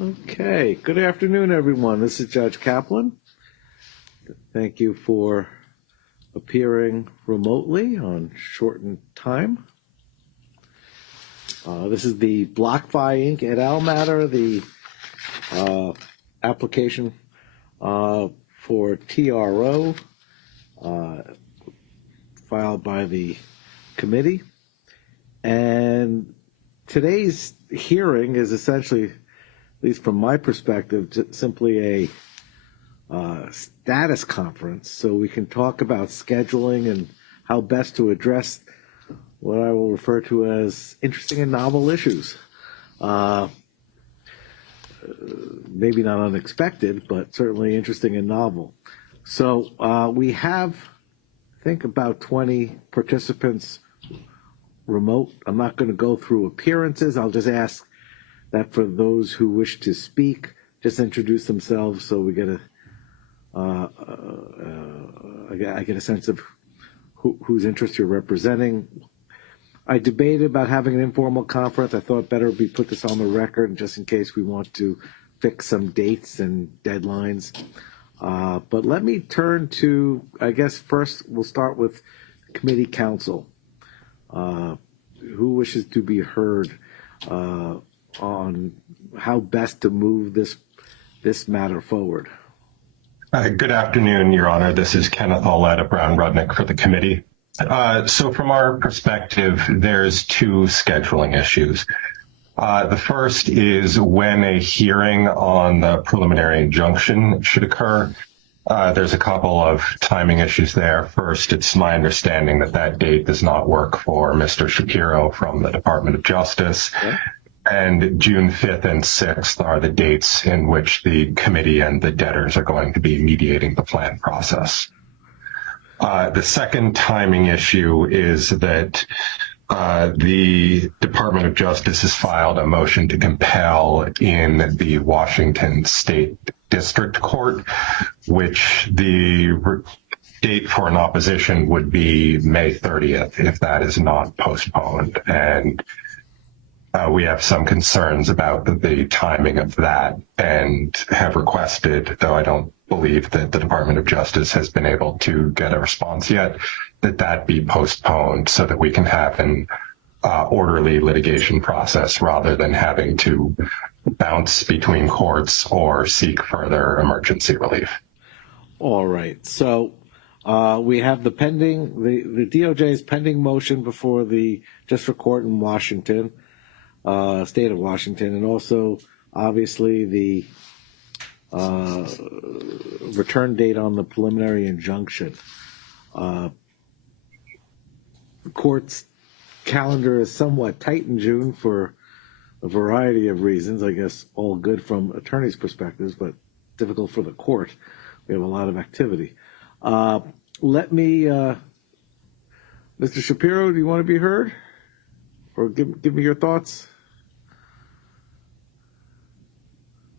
Okay, good afternoon, everyone. This is Judge Kaplan. Thank you for appearing remotely on shortened time. This is the BlockFi Inc. et al. Matter, the application for TRO filed by the committee. And today's hearing is essentially, at least from my perspective, simply a status conference so we can talk about scheduling and how best to address what I will refer to as interesting and novel issues. Maybe not unexpected, but certainly interesting and novel. So we have, I think, about 20 participants remote. I'm not going to go through appearances. I'll just ask that for those who wish to speak, just introduce themselves so we get I get a sense of whose interest you're representing. I debated about having an informal conference. I thought better we put this on the record just in case we want to fix some dates and deadlines. But let me turn to, I guess first we'll start with committee counsel. Who wishes to be heard on how best to move this matter forward? Good afternoon, Your Honor. This is Kenneth Ollett of Brown Rudnick for the committee. So from our perspective, there's two scheduling issues. The first is when a hearing on the preliminary injunction should occur. There's a couple of timing issues there. First, it's my understanding that that date does not work for Mr. Shapiro from the Department of Justice. Okay. And June 5th and 6th are the dates in which the committee and the debtors are going to be mediating the plan process. The second timing issue is that the Department of Justice has filed a motion to compel in the Washington State District Court, which the date for an opposition would be May 30th if that is not postponed. And we have some concerns about the timing of that and have requested, though I don't believe that the Department of Justice has been able to get a response yet, that be postponed so that we can have an orderly litigation process rather than having to bounce between courts or seek further emergency relief. All right. So we have the DOJ's pending motion before the district court in Washington, state of Washington, and also obviously the return date on the preliminary injunction. The court's calendar is somewhat tight in June for a variety of reasons. I guess all good from attorneys' perspectives, but difficult for the court. We have a lot of activity. Let me, Mr. Shapiro, do you want to be heard? Or give me your thoughts?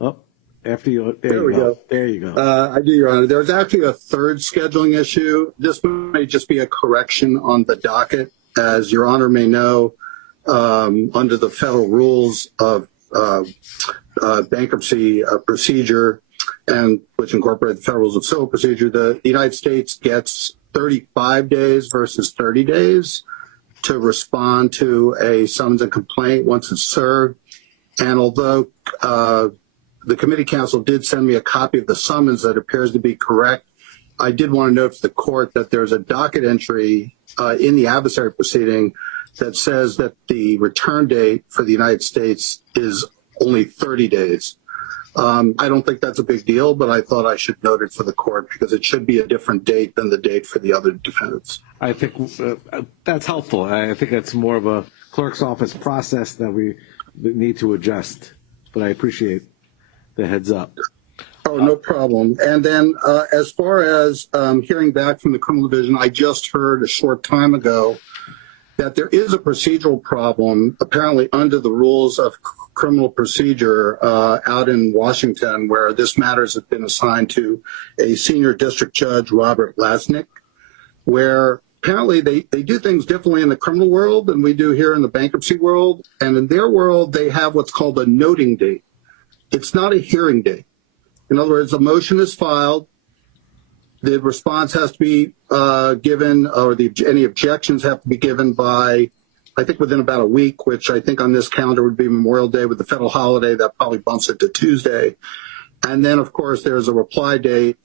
Oh, after you. There we go. There you go. I do, Your Honor. There's actually a third scheduling issue. This may just be a correction on the docket. As Your Honor may know, under the federal rules of bankruptcy procedure, and which incorporate the federal rules of civil procedure, the United States gets 35 days versus 30 days to respond to a summons and complaint once it's served. And although the committee counsel did send me a copy of the summons that appears to be correct, I did want to note to the court that there's a docket entry in the adversary proceeding that says that the return date for the United States is only 30 days. I don't think that's a big deal, but I thought I should note it for the court because it should be a different date than the date for the other defendants. I think that's helpful. I think that's more of a clerk's office process that we need to adjust, but I appreciate the heads up. Oh, no problem. And then as far as hearing back from the criminal division, I just heard a short time ago that there is a procedural problem, apparently under the rules of criminal procedure out in Washington, where this matter has been assigned to a senior district judge, Robert Lasnik, where apparently they do things differently in the criminal world than we do here in the bankruptcy world. And in their world, they have what's called a noting date. It's not a hearing date. In other words, a motion is filed. The response has to be given, or any objections have to be given by, I think, within about a week, which I think on this calendar would be Memorial Day with the federal holiday. That probably bumps it to Tuesday. And then, of course, there's a reply date,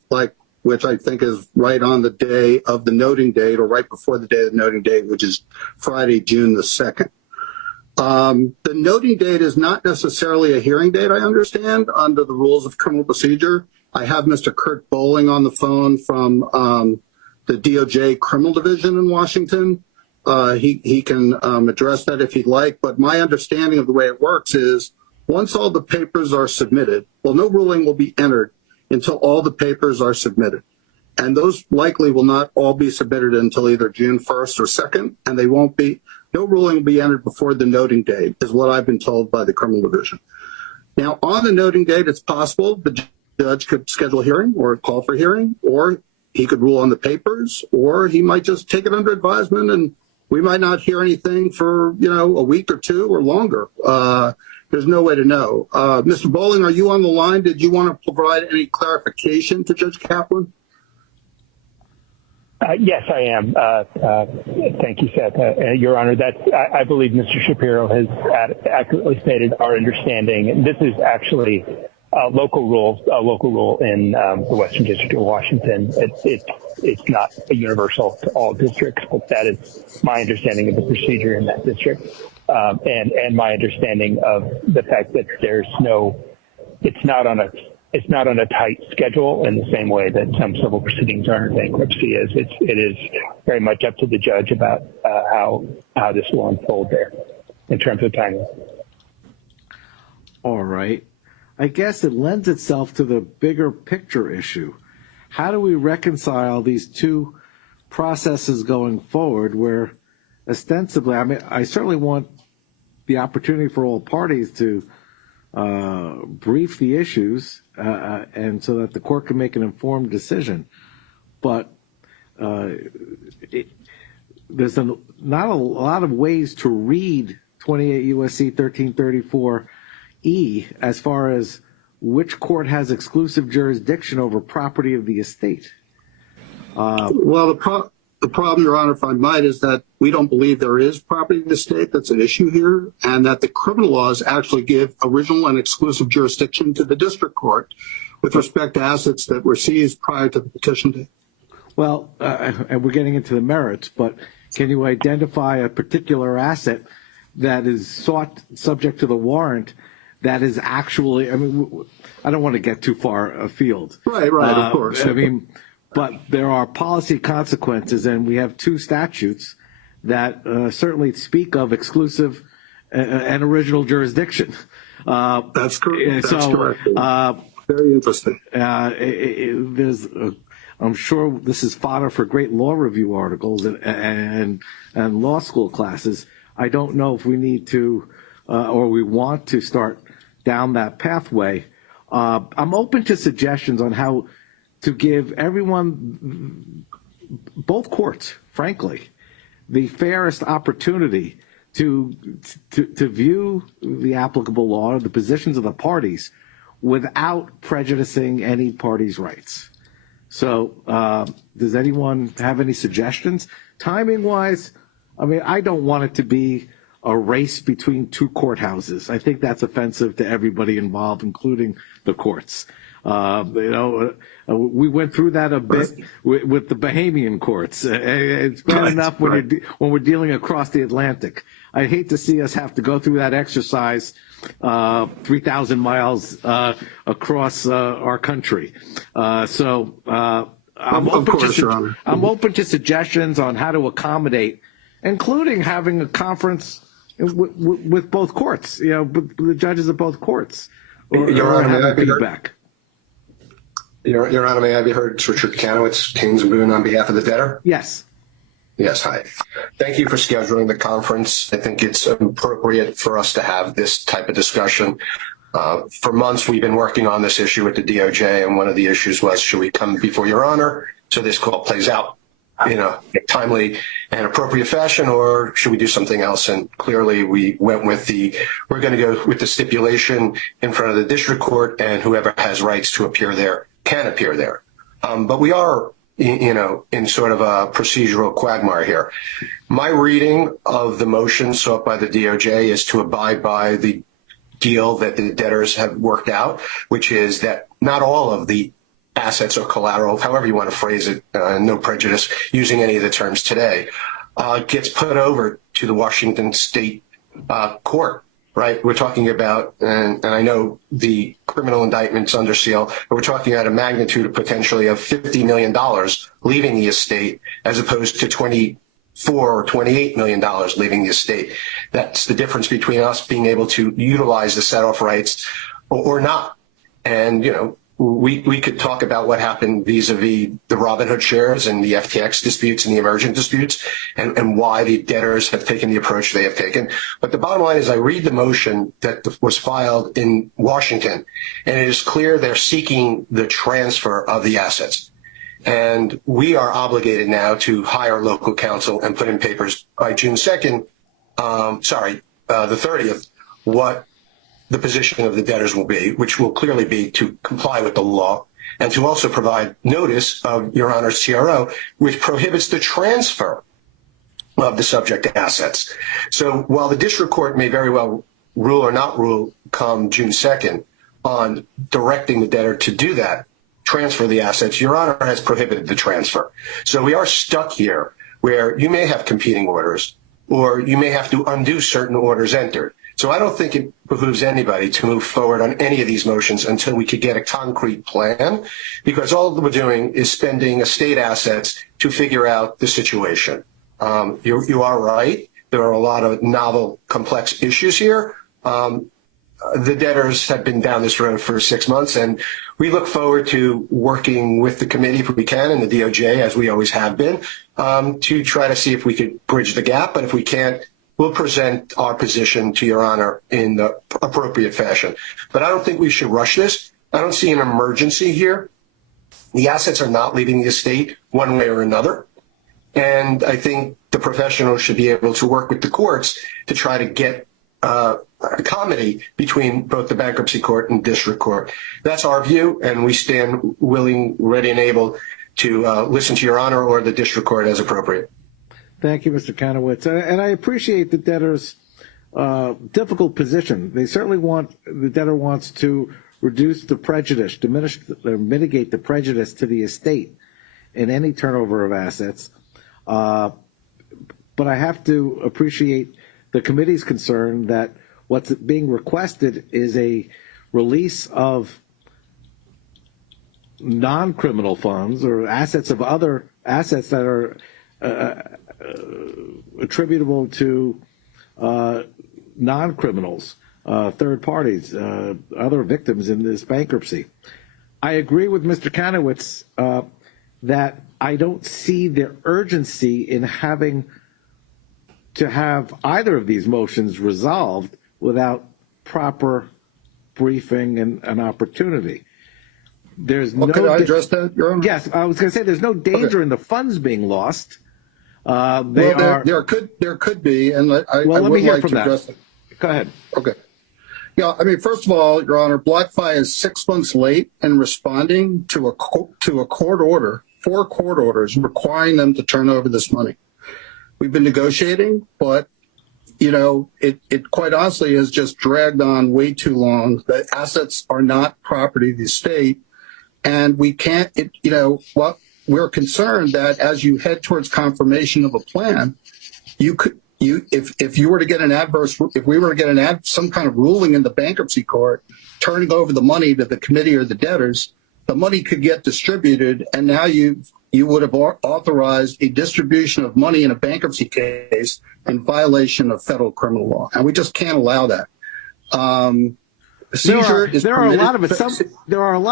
which I think is right on the day of the noting date, or right before the day of the noting date, which is Friday, June the 2nd. The noting date is not necessarily a hearing date, I understand, under the rules of criminal procedure. I have Mr. Kurt Bowling on the phone from the DOJ Criminal Division in Washington. He can address that if he'd like, but my understanding of the way it works is once all the papers are submitted, well, no ruling will be entered until all the papers are submitted. And those likely will not all be submitted until either June 1st or 2nd, and no ruling will be entered before the noting date, is what I've been told by the Criminal Division. Now, on the noting date, it's possible the judge could schedule a hearing or call for hearing, or he could rule on the papers, or he might just take it under advisement, and we might not hear anything for, a week or two or longer. There's no way to know. Mr. Bowling, are you on the line? Did you want to provide any clarification to Judge Kaplan? Yes, I am. Thank you, Seth. Your Honor, I believe Mr. Shapiro has accurately stated our understanding. And this is actually a local rule in the Western District of Washington. It's not a universal to all districts, but that is my understanding of the procedure in that district, and my understanding of the fact that it's not on a tight schedule in the same way that some civil proceedings are in bankruptcy is. It is very much up to the judge about how this will unfold there in terms of timing. All right. I guess it lends itself to the bigger picture issue. How do we reconcile these two processes going forward where ostensibly, I certainly want the opportunity for all parties to brief the issues and so that the court can make an informed decision. But there's not a lot of ways to read 28 U.S.C. 1334E as far as which court has exclusive jurisdiction over property of the estate. Well, the problem, Your Honor, if I might, is that we don't believe there is property of the estate that's an issue here, and that the criminal laws actually give original and exclusive jurisdiction to the district court with respect to assets that were seized prior to the petition date. Well, and we're getting into the merits, but can you identify a particular asset that is sought subject to the warrant that is actually, I don't want to get too far afield. Right, of course. But there are policy consequences, and we have two statutes that certainly speak of exclusive and original jurisdiction. That's correct. That's correct. Very interesting. I'm sure this is fodder for great law review articles and law school classes. I don't know if we need to or we want to start down that pathway. I'm open to suggestions on how to give everyone, both courts, frankly, the fairest opportunity to view the applicable law, the positions of the parties, without prejudicing any party's rights. So does anyone have any suggestions? Timing-wise, I don't want it to be a race between two courthouses. I think that's offensive to everybody involved, including the courts. We went through that a bit with the Bahamian courts. It's bad enough when we're dealing across the Atlantic. I'd hate to see us have to go through that exercise 3,000 miles across our country. I'm open to suggestions on how to accommodate, including having a conference with both courts, with the judges of both courts. Your Honor, may I be heard? Your Honor, may I be heard? It's Richard Kanowitz, Kings and Boone, on behalf of the debtor. Yes. Yes, hi. Thank you for scheduling the conference. I think it's appropriate for us to have this type of discussion. For months, we've been working on this issue with the DOJ, and one of the issues was, should we come before Your Honor so this call plays out? in a timely and appropriate fashion, or should we do something else? And clearly we went with we're going to go with the stipulation in front of the district court, and whoever has rights to appear there can appear there. But we are, in sort of a procedural quagmire here. My reading of the motion sought by the DOJ is to abide by the deal that the debtors have worked out, which is that not all of the assets or collateral, however you want to phrase it, no prejudice, using any of the terms today, gets put over to the Washington State court, right? We're talking about, and I know the criminal indictment's under seal, but we're talking about a magnitude of potentially of $50 million leaving the estate as opposed to $24 or $28 million leaving the estate. That's the difference between us being able to utilize the set-off rights or not. And, we could talk about what happened vis-a-vis the Robinhood shares and the FTX disputes and the emergent disputes and why the debtors have taken the approach they have taken. But the bottom line is I read the motion that was filed in Washington, and it is clear they're seeking the transfer of the assets. And we are obligated now to hire local counsel and put in papers by June 2nd, the 30th, what the position of the debtors will be, which will clearly be to comply with the law and to also provide notice of Your Honor's TRO, which prohibits the transfer of the subject assets. So while the district court may very well rule or not rule come June 2nd on directing the debtor to do that, transfer the assets, Your Honor has prohibited the transfer. So we are stuck here where you may have competing orders or you may have to undo certain orders entered. So I don't think it behooves anybody to move forward on any of these motions until we could get a concrete plan, because all we're doing is spending estate assets to figure out the situation. You are right. There are a lot of novel, complex issues here. The debtors have been down this road for 6 months, and we look forward to working with the committee if we can and the DOJ, as we always have been, to try to see if we could bridge the gap. But if we can't, we'll present our position to Your Honor in the appropriate fashion. But I don't think we should rush this. I don't see an emergency here. The assets are not leaving the estate one way or another. And I think the professionals should be able to work with the courts to try to get a comedy between both the bankruptcy court and district court. That's our view, and we stand willing, ready, and able to listen to Your Honor or the district court as appropriate. Thank you, Mr. Kanowitz. And I appreciate the debtor's difficult position. They certainly the debtor wants to reduce the prejudice, diminish or mitigate the prejudice to the estate in any turnover of assets. But I have to appreciate the committee's concern that what's being requested is a release of non-criminal funds or assets of other assets that are attributable to non-criminals, third parties, other victims in this bankruptcy. I agree with Mr. Kanowitz that I don't see the urgency in having to have either of these motions resolved without proper briefing and an opportunity. There's no. Could I address that, Your Honor? Yes, I was going to say there's no danger in the funds being lost. There could be, and I let me would hear like from to that. address it. Go ahead. Okay. Yeah, I mean, first of all, Your Honor, BlockFi is 6 months late in responding to a court order, 4 court orders requiring them to turn over this money. We've been negotiating, but it quite honestly has just dragged on way too long. The assets are not property of the state, and we can't. We're concerned that as you head towards confirmation of a plan, if we were to get some kind of ruling in the bankruptcy court, turning over the money to the committee or the debtors, the money could get distributed, and now you would have authorized a distribution of money in a bankruptcy case in violation of federal criminal law, and we just can't allow that. There are a lot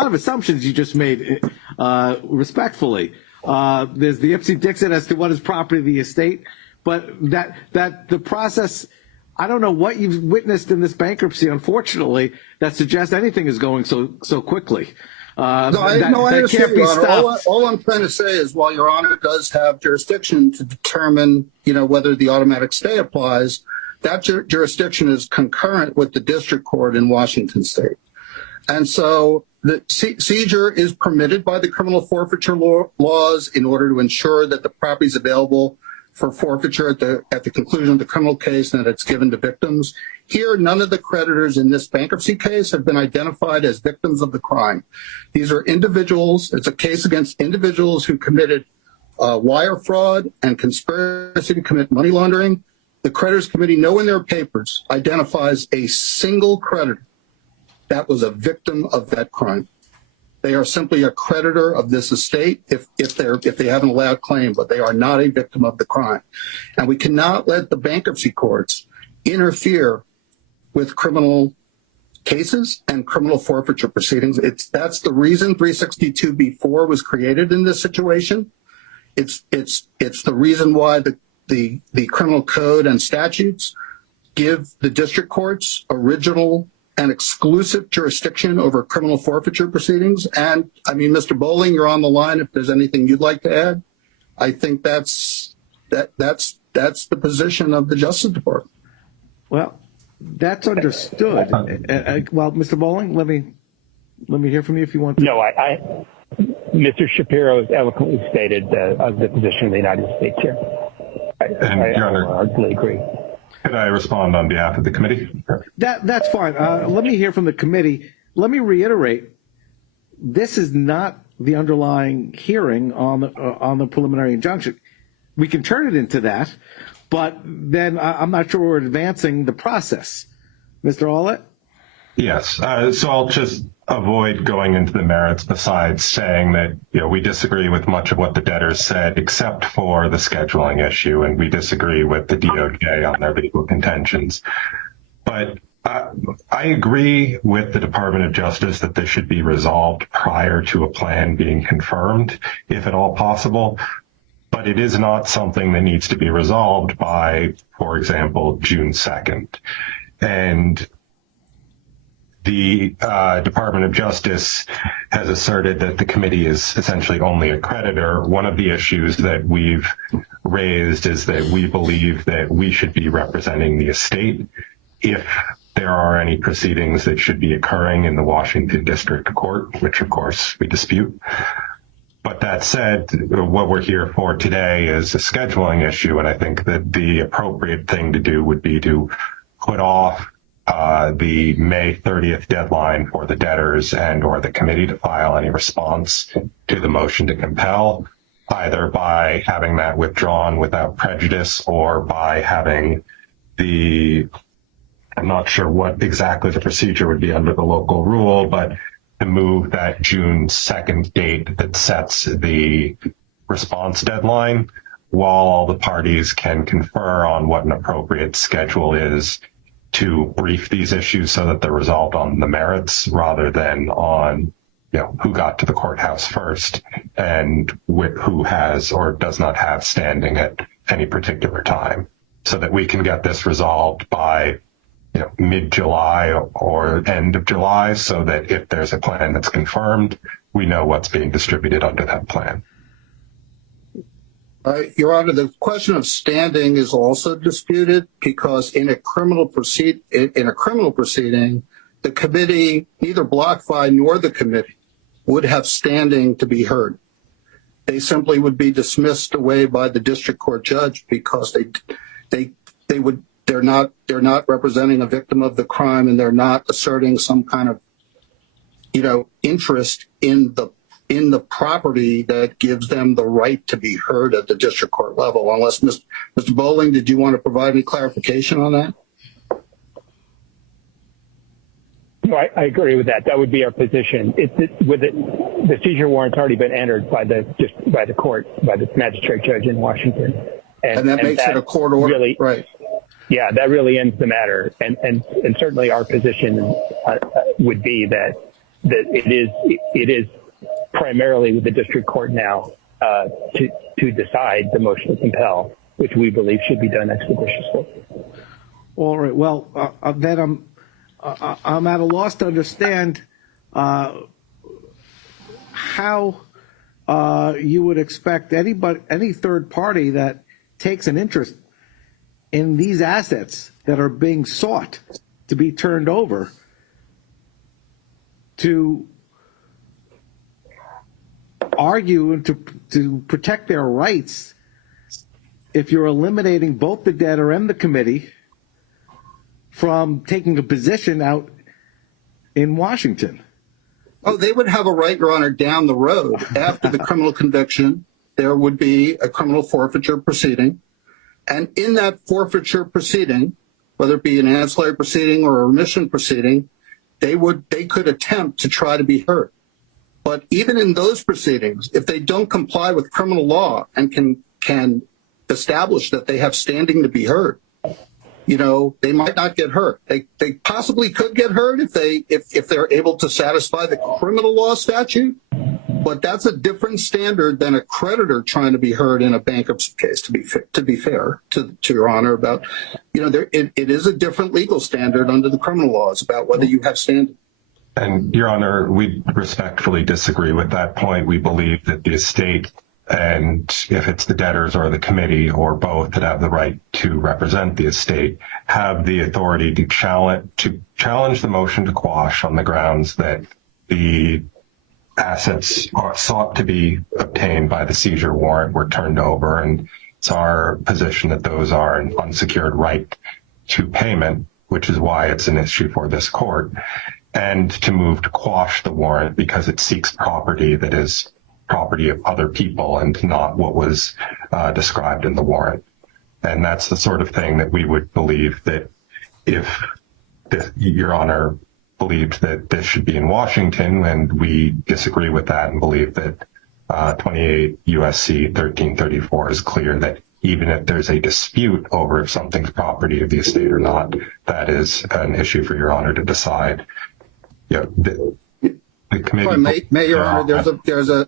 of assumptions you just made, respectfully. There's the Ipsy-Dixit as to what is property of the estate, but that the process, I don't know what you've witnessed in this bankruptcy, unfortunately, that suggests anything is going so quickly. I that understand, can't be Your Honor. stopped. All I'm trying to say is, while Your Honor does have jurisdiction to determine, whether the automatic stay applies, that jurisdiction is concurrent with the district court in Washington State. And so the seizure is permitted by the criminal forfeiture laws in order to ensure that the property is available for forfeiture at the conclusion of the criminal case and that it's given to victims. Here, none of the creditors in this bankruptcy case have been identified as victims of the crime. These are individuals. It's a case against individuals who committed wire fraud and conspiracy to commit money laundering. The creditors committee, know in their papers, identifies a single creditor that was a victim of that crime. They are simply a creditor of this estate if they have an allowed claim, but they are not a victim of the crime. And we cannot let the bankruptcy courts interfere with criminal cases and criminal forfeiture proceedings. That's the reason 362b4 was created in this situation. It's the reason why the criminal code and statutes give the district courts original and exclusive jurisdiction over criminal forfeiture proceedings. And I mean, Mr. Bowling, you're on the line. If there's anything you'd like to add, I think that's the position of the Justice Department. Well, that's understood. Well, Mr. Bowling, let me hear from you if you want to. No, Mr. Shapiro has eloquently stated the position of the United States here. Your Honor, I largely agree. could I respond on behalf of the committee? That's fine. Let me hear from the committee. Let me reiterate, this is not the underlying hearing on the preliminary injunction. We can turn it into that, but then I'm not sure we're advancing the process. Mr. Aulet? Yes. So I'll just avoid going into the merits besides saying that, we disagree with much of what the debtors said, except for the scheduling issue, and we disagree with the DOJ on their legal contentions. But I agree with the Department of Justice that this should be resolved prior to a plan being confirmed, if at all possible. But it is not something that needs to be resolved by, for example, June 2nd. And the Department of Justice has asserted that the committee is essentially only a creditor. One of the issues that we've raised is that we believe that we should be representing the estate if there are any proceedings that should be occurring in the Washington District Court, which of course we dispute. But that said, what we're here for today is a scheduling issue, and I think that the appropriate thing to do would be to put off the May 30th deadline for the debtors and or the committee to file any response to the motion to compel, either by having that withdrawn without prejudice or by having I'm not sure what exactly the procedure would be under the local rule, but to move that June 2nd date that sets the response deadline while all the parties can confer on what an appropriate schedule is to brief these issues so that they're resolved on the merits rather than on, who got to the courthouse first and who has or does not have standing at any particular time, so that we can get this resolved by mid-July or end of July, so that if there's a plan that's confirmed, we know what's being distributed under that plan. Your Honor, the question of standing is also disputed because in a criminal proceeding, the committee, neither BlockFi nor the committee, would have standing to be heard. They simply would be dismissed away by the district court judge because they're not representing a victim of the crime, and they're not asserting some kind of interest in the property that gives them the right to be heard at the district court level. Unless Mr. Bowling, did you want to provide any clarification on that? No, I agree with that. That would be our position. The seizure warrant's already been entered by the court, by the magistrate judge in Washington, and that makes it a court order, really, right? Yeah, that really ends the matter, and certainly our position would be that it is primarily with the district court now to decide the motion to compel, which we believe should be done expeditiously. All right. Well, then I'm at a loss to understand how you would expect any third party that takes an interest in these assets that are being sought to be turned over to argue and to protect their rights if you're eliminating both the debtor and the committee from taking a position out in Washington. Oh, they would have a right, Your Honor, down the road. After the criminal conviction, there would be a criminal forfeiture proceeding. And in that forfeiture proceeding, whether it be an ancillary proceeding or a remission proceeding, they could attempt to try to be heard. But even in those proceedings, if they don't comply with criminal law and can establish that they have standing to be heard, they might not get hurt. They possibly could get hurt if they're able to satisfy the criminal law statute, but that's a different standard than a creditor trying to be heard in a bankruptcy case. To be fair to Your Honor, about it is a different legal standard under the criminal laws about whether you have standing. And Your Honor, we respectfully disagree with that point. We believe that the estate, and if it's the debtors or the committee or both that have the right to represent the estate, have the authority to challenge the motion to quash on the grounds that the assets sought to be obtained by the seizure warrant were turned over. And it's our position that those are an unsecured right to payment, which is why it's an issue for this court, and to move to quash the warrant because it seeks property that is property of other people and not what was described in the warrant. And that's the sort of thing that we would believe that if Your Honor believed that this should be in Washington, and we disagree with that and believe that 28 USC 1334 is clear that even if there's a dispute over if something's property of the estate or not, that is an issue for Your Honor to decide. The committee. May Your Honor,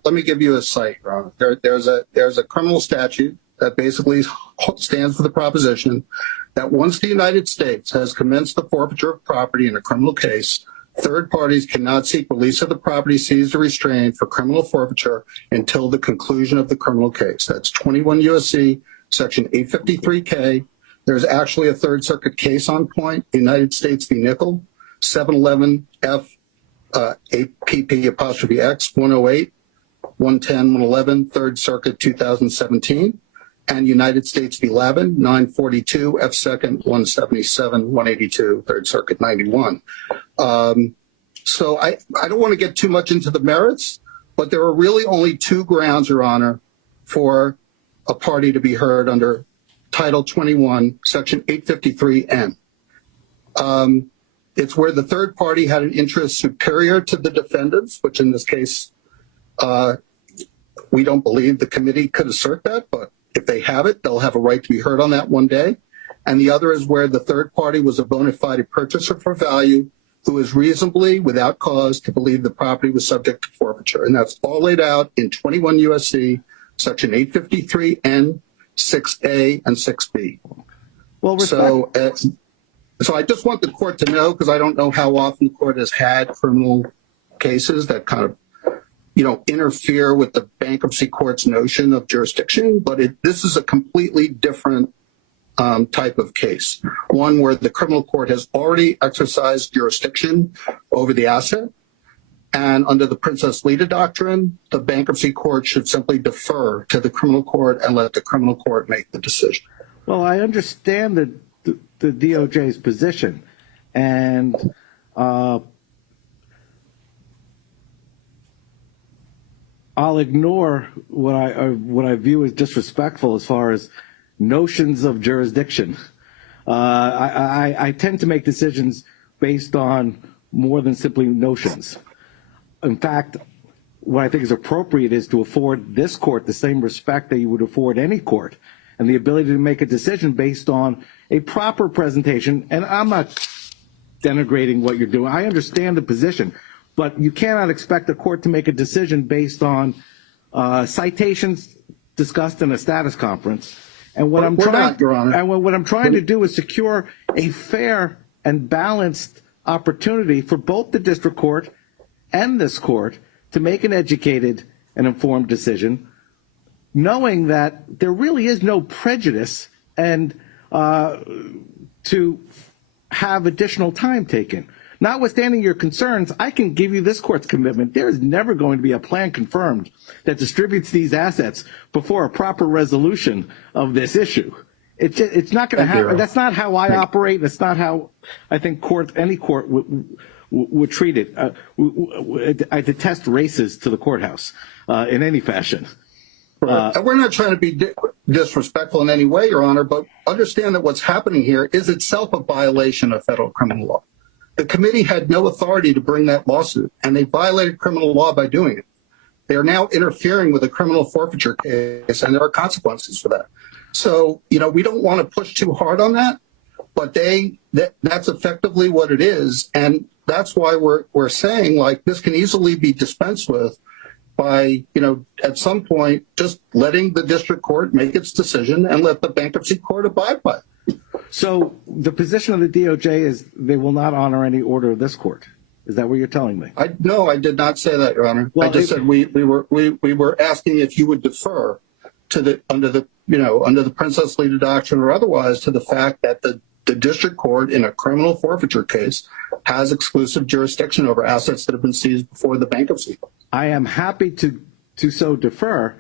let me give you a cite, Your Honor. There's a criminal statute that basically stands for the proposition that once the United States has commenced the forfeiture of property in a criminal case, third parties cannot seek release of the property seized or restrained for criminal forfeiture until the conclusion of the criminal case. That's 21 USC section 853K. There's actually a Third Circuit case on point, United States v. Nickel, 711 F APP apostrophe X 108 110 111 Third Circuit 2017, and United States v. Lavin 942 F second 177 182 Third Circuit 91. So I don't want to get too much into the merits, but there are really only two grounds, Your Honor, for a party to be heard under Title 21, Section 853N. It's where the third party had an interest superior to the defendants, which in this case, we don't believe the committee could assert that, but if they have it, they'll have a right to be heard on that one day. And the other is where the third party was a bona fide purchaser for value who is reasonably without cause to believe the property was subject to forfeiture. And that's all laid out in 21 USC, Section 853N, 6A, and 6B. Well, So I just want the court to know, because I don't know how often the court has had criminal cases that kind of, interfere with the bankruptcy court's notion of jurisdiction, but this is a completely different type of case, one where the criminal court has already exercised jurisdiction over the asset. And under the Princess Lita doctrine, the bankruptcy court should simply defer to the criminal court and let the criminal court make the decision. Well, I understand the DOJ's position, and I'll ignore what I view as disrespectful as far as notions of jurisdiction. I tend to make decisions based on more than simply notions. In fact, what I think is appropriate is to afford this court the same respect that you would afford any court, and the ability to make a decision based on a proper presentation. And I'm not denigrating what you're doing. I understand the position, but you cannot expect a court to make a decision based on citations discussed in a status conference. And what I'm trying to do is secure a fair and balanced opportunity for both the district court and this court to make an educated and informed decision, knowing that there really is no prejudice and to have additional time taken. Notwithstanding your concerns, I can give you this court's commitment. There is never going to be a plan confirmed that distributes these assets before a proper resolution of this issue. It's not going to happen. That's not how I operate. That's not how I think any court would treat it. I detest races to the courthouse in any fashion. And we're not trying to be disrespectful in any way, Your Honor, but understand that what's happening here is itself a violation of federal criminal law. The committee had no authority to bring that lawsuit, and they violated criminal law by doing it. They are now interfering with a criminal forfeiture case, and there are consequences for that. So, we don't want to push too hard on that, but that's effectively what it is. And that's why we're saying, like, this can easily be dispensed with by, at some point, just letting the district court make its decision and let the bankruptcy court abide by it. So the position of the DOJ is they will not honor any order of this court. Is that what you're telling me? No, I did not say that, Your Honor. Well, I just said we were asking if you would defer to under the Princess Leda doctrine or otherwise to the fact that the district court in a criminal forfeiture case has exclusive jurisdiction over assets that have been seized before the bankruptcy. I am happy to so defer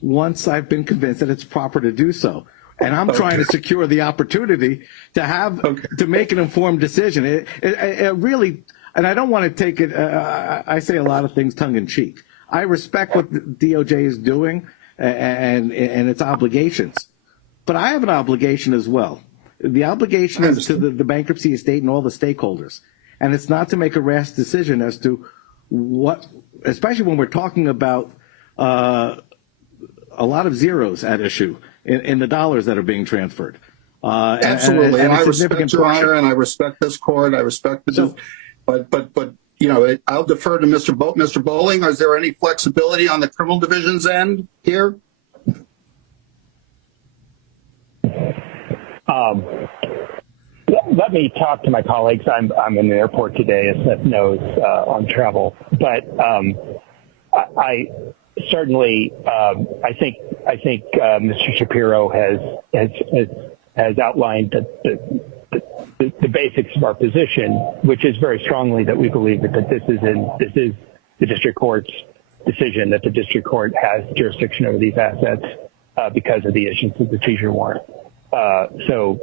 once I've been convinced that it's proper to do so. And I'm trying to secure the opportunity to make an informed decision. It really, and I don't want to take it, I say a lot of things tongue in cheek. I respect what the DOJ is doing and its obligations, but I have an obligation as well. The obligation is to the bankruptcy estate and all the stakeholders. And it's not to make a rash decision as to what, especially when we're talking about a lot of zeros at issue in the dollars that are being transferred. Absolutely, and I respect Your Honor, and I respect this court. I respect but I'll defer to Mr. Bowling. Is there any flexibility on the criminal division's end here? Let me talk to my colleagues. I'm in the airport today, as Seth knows, on travel. But I certainly, I think Mr. Shapiro has outlined the basics of our position, which is very strongly that we believe that this is the district court's decision, that the district court has jurisdiction over these assets because of the issuance of the seizure warrant. So,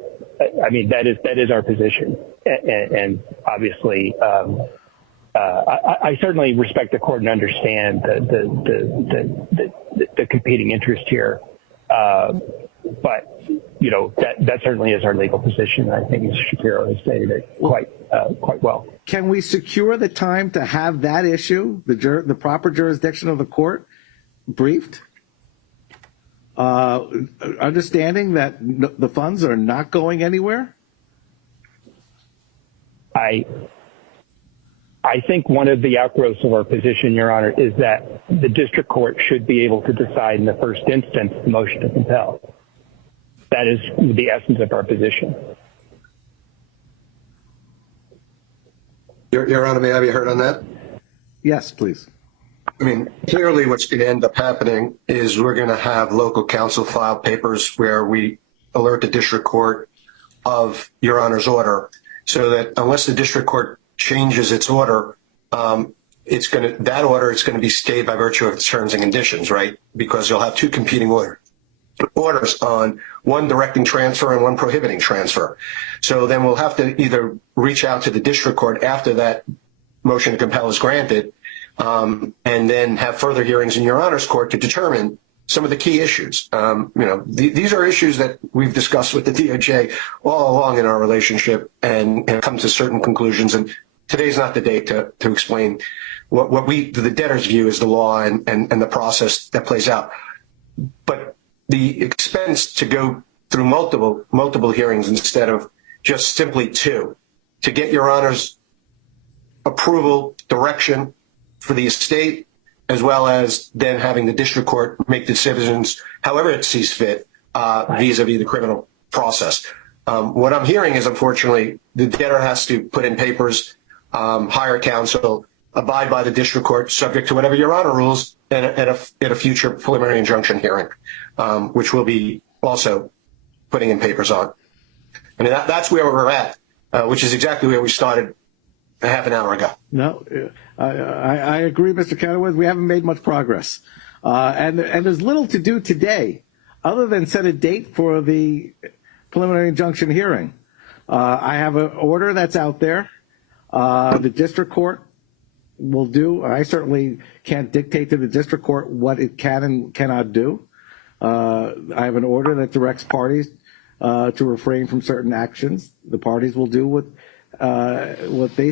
I mean, that is our position, and obviously, I certainly respect the court and understand the competing interest here. But that certainly is our legal position. I think Mr. Shapiro has stated it quite well. Can we secure the time to have that issue, the proper jurisdiction of the court, briefed? Understanding that the funds are not going anywhere? I think one of the outgrowths of our position, Your Honor, is that the district court should be able to decide in the first instance the motion to compel. That is the essence of our position. Your Honor, may I be heard on that? Yes, please. I mean, clearly what's going to end up happening is we're going to have local counsel file papers where we alert the district court of Your Honor's order, so that unless the district court changes its order, it's going to be stayed by virtue of its terms and conditions, right? Because you'll have two competing orders on one directing transfer and one prohibiting transfer. So then we'll have to either reach out to the district court after that motion to compel is granted, and then have further hearings in Your Honor's court to determine some of the key issues. These are issues that we've discussed with the DOJ all along in our relationship and have come to certain conclusions. And today's not the day to explain what the debtor's view is the law and the process that plays out. But the expense to go through multiple hearings instead of just simply two, to get Your Honor's approval, direction for the estate, as well as then having the district court make decisions however it sees fit vis-a-vis the criminal process. What I'm hearing is, unfortunately, the debtor has to put in papers, hire counsel, abide by the district court, subject to whatever Your Honor rules at a future preliminary injunction hearing, which we'll be also putting in papers on. I mean, that's where we're at, which is exactly where we started a half an hour ago. No, I agree, Mr. Cataway. We haven't made much progress. And there's little to do today other than set a date for the preliminary injunction hearing. I have an order that's out there. The district court will do. I certainly can't dictate to the district court what it can and cannot do. I have an order that directs parties to refrain from certain actions. The parties will do what they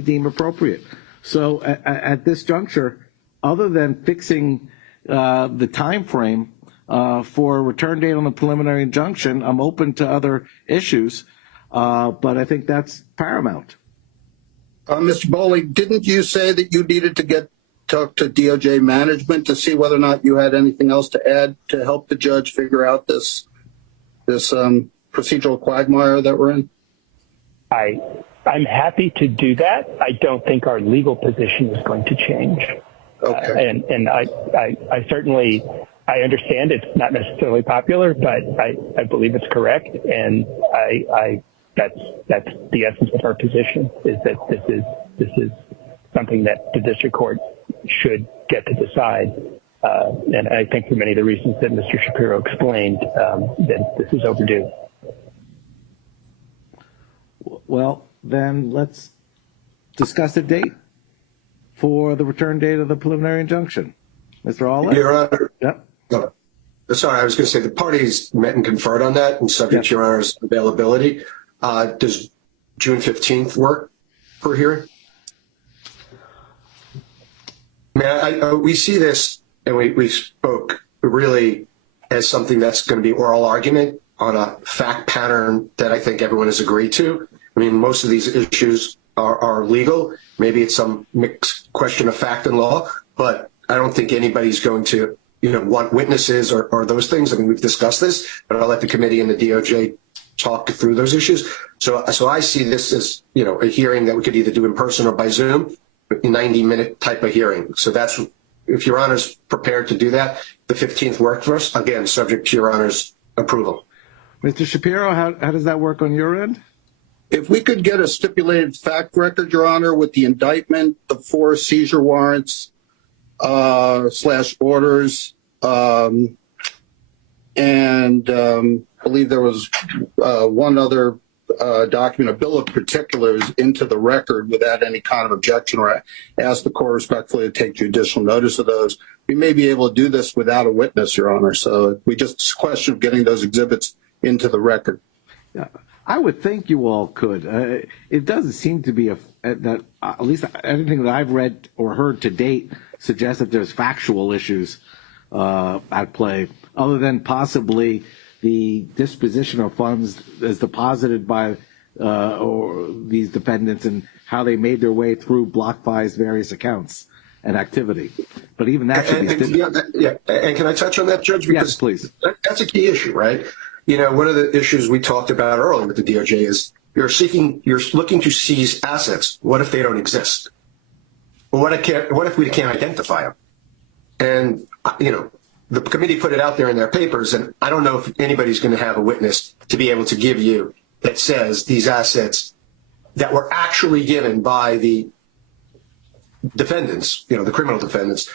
deem appropriate. So at this juncture, other than fixing the time frame for a return date on the preliminary injunction, I'm open to other issues, but I think that's paramount. Mr. Bowling, didn't you say that you needed to talk to DOJ management to see whether or not you had anything else to add to help the judge figure out this procedural quagmire that we're in? I'm happy to do that. I don't think our legal position is going to change. Okay. And I certainly understand it's not necessarily popular, but I believe it's correct, and that's the essence of our position, is that this is something that the district court should get to decide. And I think for many of the reasons that Mr. Shapiro explained, that this is overdue. Well, then let's discuss a date for the return date of the preliminary injunction. Mr. Allett? Your Honor. Yep. No. Sorry, I was going to say the parties met and conferred on that, and subject to Your Honor's availability. Does June 15th work for hearing? I mean, we see this, and we spoke really as something that's going to be oral argument on a fact pattern that I think everyone has agreed to. I mean, most of these issues are legal. Maybe it's some mixed question of fact and law, but I don't think anybody's going to, want witnesses or those things. I mean, we've discussed this, but I'll let the committee and the DOJ talk through those issues. So I see this as, a hearing that we could either do in person or by Zoom, a 90-minute type of hearing. So that's, if Your Honor's prepared to do that, the 15th works for us, again, subject to Your Honor's approval. Mr. Shapiro, how does that work on your end? If we could get a stipulated fact record, Your Honor, with the indictment, the 4 seizure warrants / orders, and I believe there was one other document, a bill of particulars, into the record without any kind of objection, or I ask the court respectfully to take judicial notice of those. We may be able to do this without a witness, Your Honor. So it's a question of getting those exhibits into the record. Yeah. I would think you all could. It doesn't seem to be that at least anything that I've read or heard to date suggests that there's factual issues at play, other than possibly the disposition of funds as deposited by or these defendants and how they made their way through BlockFi's various accounts and activity. But even that should be and can I touch on that, Judge? Because yes, please. That's a key issue, right? One of the issues we talked about earlier with the DOJ is you're looking to seize assets. What if they don't exist? Well, what if we can't identify them? And, the committee put it out there in their papers, and I don't know if anybody's going to have a witness to be able to give you that says these assets that were actually given by the defendants, the criminal defendants,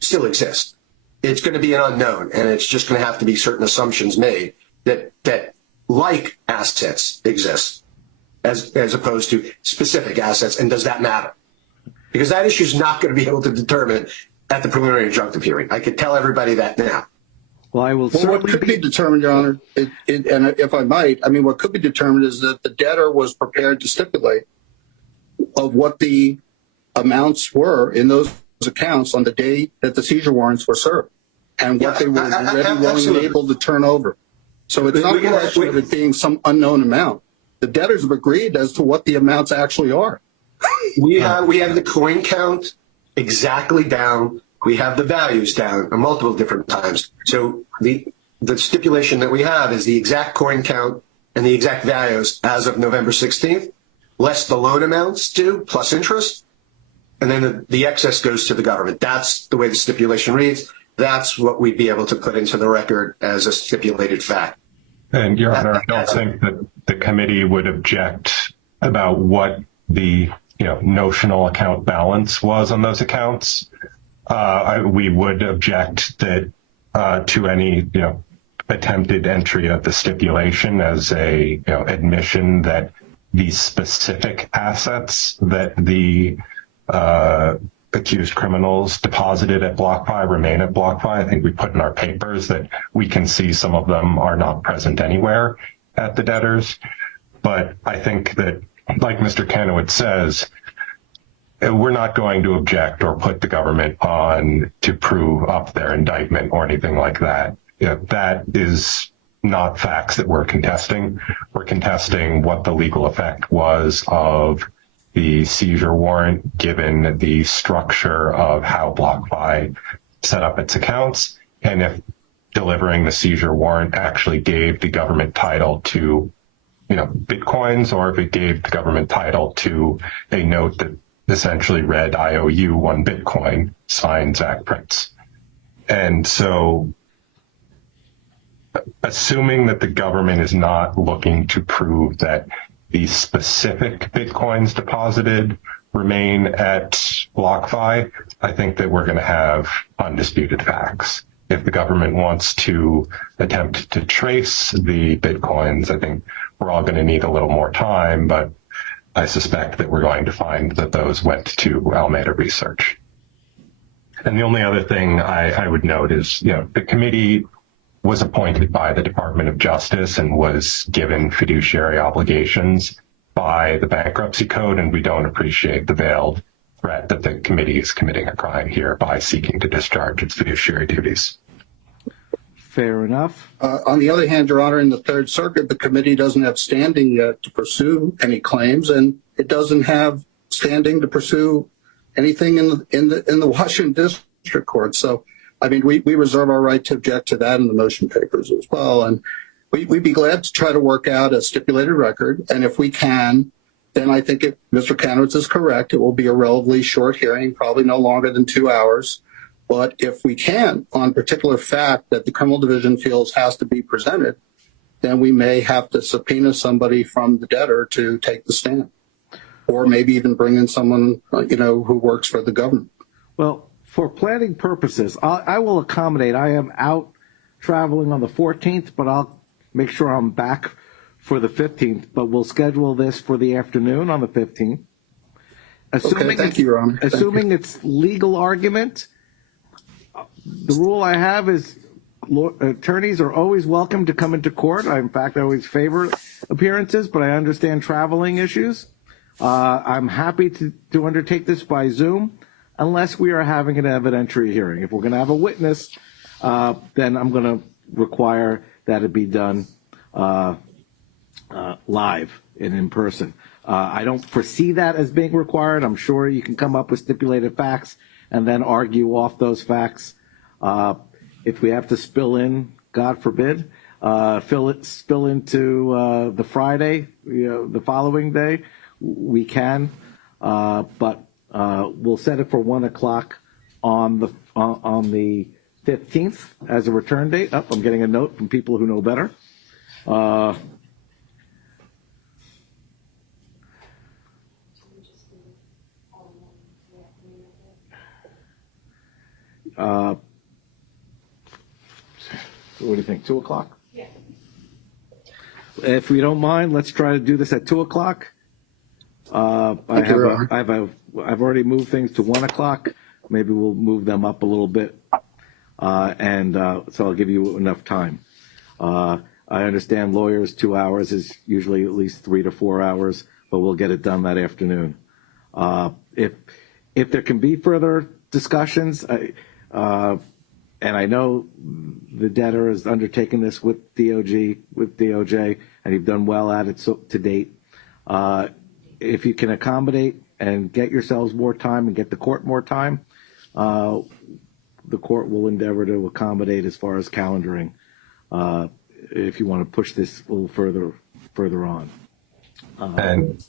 still exist. It's going to be an unknown, and it's just going to have to be certain assumptions made that like assets exist as opposed to specific assets, and does that matter? Because that issue is not going to be able to determine at the preliminary injunctive hearing. I could tell everybody that now. Well, I will what could be determined, Your Honor, and if I might, what could be determined is that the debtor was prepared to stipulate of what the amounts were in those accounts on the day that the seizure warrants were served, and what they were ready, willing, and able to turn over. So it's not a question of it being some unknown amount. The debtors have agreed as to what the amounts actually are. We have the coin count exactly down. We have the values down multiple different times. So the stipulation that we have is the exact coin count and the exact values as of November 16th, less the loan amounts due plus interest. and then the excess goes to the government. That's the way the stipulation reads. That's what we'd be able to put into the record as a stipulated fact. And Your Honor, I don't think that the committee would object about what the notional account balance was on those accounts. We would object that to any attempted entry of the stipulation as a admission that the specific assets that the accused criminals deposited at BlockFi remain at BlockFi. I think we put in our papers that we can see some of them are not present anywhere at the debtors. But I think that, like Mr. Kanowitz says, we're not going to object or put the government on to prove up their indictment or anything like that. That is not facts that we're contesting. We're contesting what the legal effect was of the seizure warrant, given the structure of how BlockFi set up its accounts, and if delivering the seizure warrant actually gave the government title to, Bitcoins, or if it gave the government title to a note that essentially read IOU 1 Bitcoin, signed Zach Prince. And so, assuming that the government is not looking to prove that the specific Bitcoins deposited remain at BlockFi, I think that we're going to have undisputed facts. If the government wants to attempt to trace the Bitcoins, I think we're all going to need a little more time, but I suspect that we're going to find that those went to Alameda Research. And the only other thing I would note is, the committee was appointed by the Department of Justice and was given fiduciary obligations by the bankruptcy code, and we don't appreciate the veiled threat that the committee is committing a crime here by seeking to discharge its fiduciary duties. Fair enough. On the other hand, Your Honor, in the Third Circuit, the committee doesn't have standing yet to pursue any claims, and it doesn't have standing to pursue anything in the Washington District Court. So, I mean, we reserve our right to object to that in the motion papers as well. And we'd be glad to try to work out a stipulated record. And if we can, then I think if Mr. Kanowitz is correct, it will be a relatively short hearing, probably no longer than 2 hours. But if we can, on a particular fact that the criminal division feels has to be presented, then we may have to subpoena somebody from the debtor to take the stand, or maybe even bring in someone, who works for the government. Well, for planning purposes, I will accommodate. I am out traveling on the 14th, but I'll make sure I'm back for the 15th. But we'll schedule this for the afternoon on the 15th. Okay, thank you, Your Honor. Assuming it's legal argument, the rule I have is attorneys are always welcome to come into court. In fact, I always favor appearances, but I understand traveling issues. I'm happy to undertake this by Zoom, unless we are having an evidentiary hearing. If we're going to have a witness, then I'm going to require that it be done live and in person. I don't foresee that as being required. I'm sure you can come up with stipulated facts and then argue off those facts. If we have to spill in, God forbid, spill into the Friday, the following day, we can. But we'll set it for 1 o'clock on the 15th as a return date. Oh, I'm getting a note from people who know better. What do you think? 2 o'clock? Yeah. If we don't mind, let's try to do this at 2 o'clock. I've already moved things to 1 o'clock. Maybe we'll move them up a little bit, so I'll give you enough time. I understand lawyers 2 hours is usually at least 3 to 4 hours, but we'll get it done that afternoon. If there can be further discussions, and I know the debtor has undertaken this with DOJ, and you've done well at it to date. If you can accommodate and get yourselves more time and get the court more time, the court will endeavor to accommodate as far as calendaring, if you want to push this a little further on. And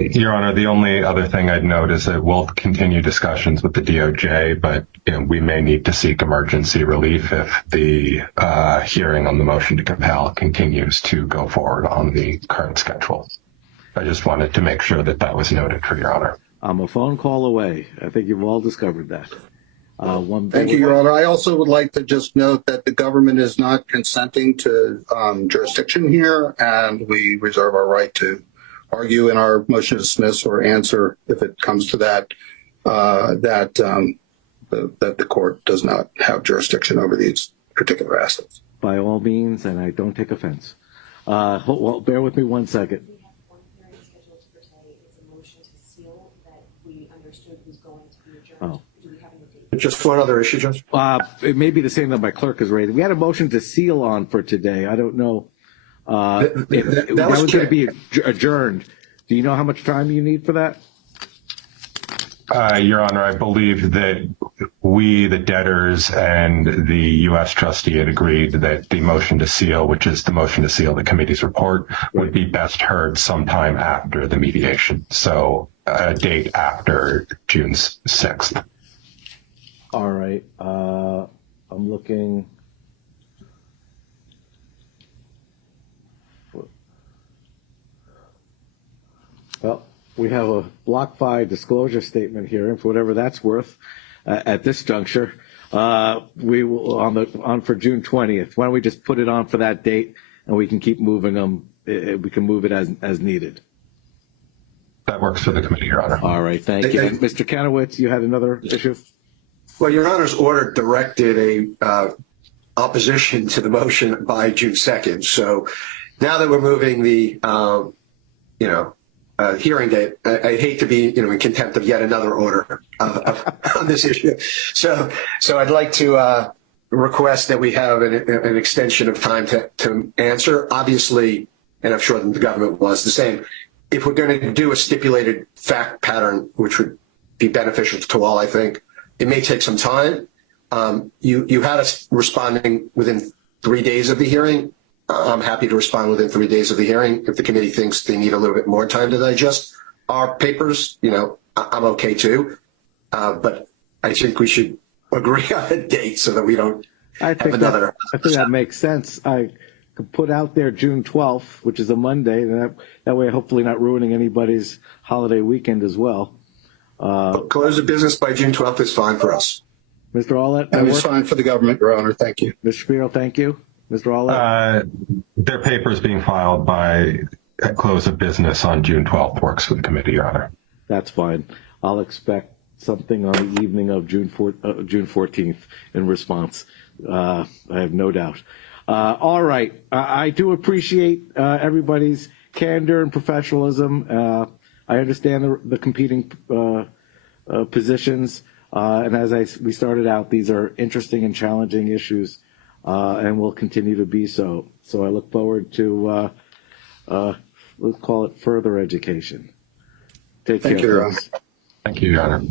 Your Honor, the only other thing I'd note is that we'll continue discussions with the DOJ, but we may need to seek emergency relief if the hearing on the motion to compel continues to go forward on the current schedule. I just wanted to make sure that that was noted for Your Honor. I'm a phone call away. I think you've all discovered that. Thank you, Your Honor. I also would like to just note that the government is not consenting to jurisdiction here, and we reserve our right to argue in our motion to dismiss or answer if it comes to that, that the court does not have jurisdiction over these particular assets. By all means, and I don't take offense. Well, bear with me 1 second. We have one hearing scheduled for today. It's a motion to seal that we understood was going to be adjourned. Oh. Do we have any date? Just one other issue, Judge. It may be the same that my clerk has raised. We had a motion to seal on for today. I don't know. That was going to be adjourned. Do you know how much time you need for that? Your Honor, I believe that we, the debtors, and the U.S. trustee had agreed that the motion to seal, which is the motion to seal the committee's report, would be best heard sometime after the mediation. So a date after June 6th. All right. I'm looking. Well, we have a BlockFi disclosure statement here, and for whatever that's worth, at this juncture, we will on for June 20th. Why don't we just put it on for that date, and we can keep moving them. We can move it as needed. That works for the committee, Your Honor. All right, thank you. And Mr. Kanowitz, you had another issue? Well, Your Honor's order directed a opposition to the motion by June 2nd. So now that we're moving the, hearing date, I hate to be, in contempt of yet another order on this issue. So I'd like to request that we have an extension of time to answer. Obviously, and I'm sure the government was the same, if we're going to do a stipulated fact pattern, which would be beneficial to all, I think, it may take some time. You had us responding within 3 days of the hearing. I'm happy to respond within 3 days of the hearing. If the committee thinks they need a little bit more time to digest our papers, I'm okay too. But I think we should agree on a date so that we don't have another. I think that makes sense. I could put out there June 12th, which is a Monday. That way, hopefully not ruining anybody's holiday weekend as well. Close of business by June 12th is fine for us. Mr. Allett? And it's fine for the government, Your Honor. Thank you. Mr. Shapiro, thank you. Mr. Allett? Their paper is being filed by at close of business on June 12th works for the committee, Your Honor. That's fine. I'll expect something on the evening of June 14th in response. I have no doubt. All right. I do appreciate everybody's candor and professionalism. I understand the competing positions. And as we started out, these are interesting and challenging issues. And will continue to be so. So I look forward to, let's call it further education. Take care. Thank you, Your Honor. Thank you, Your Honor.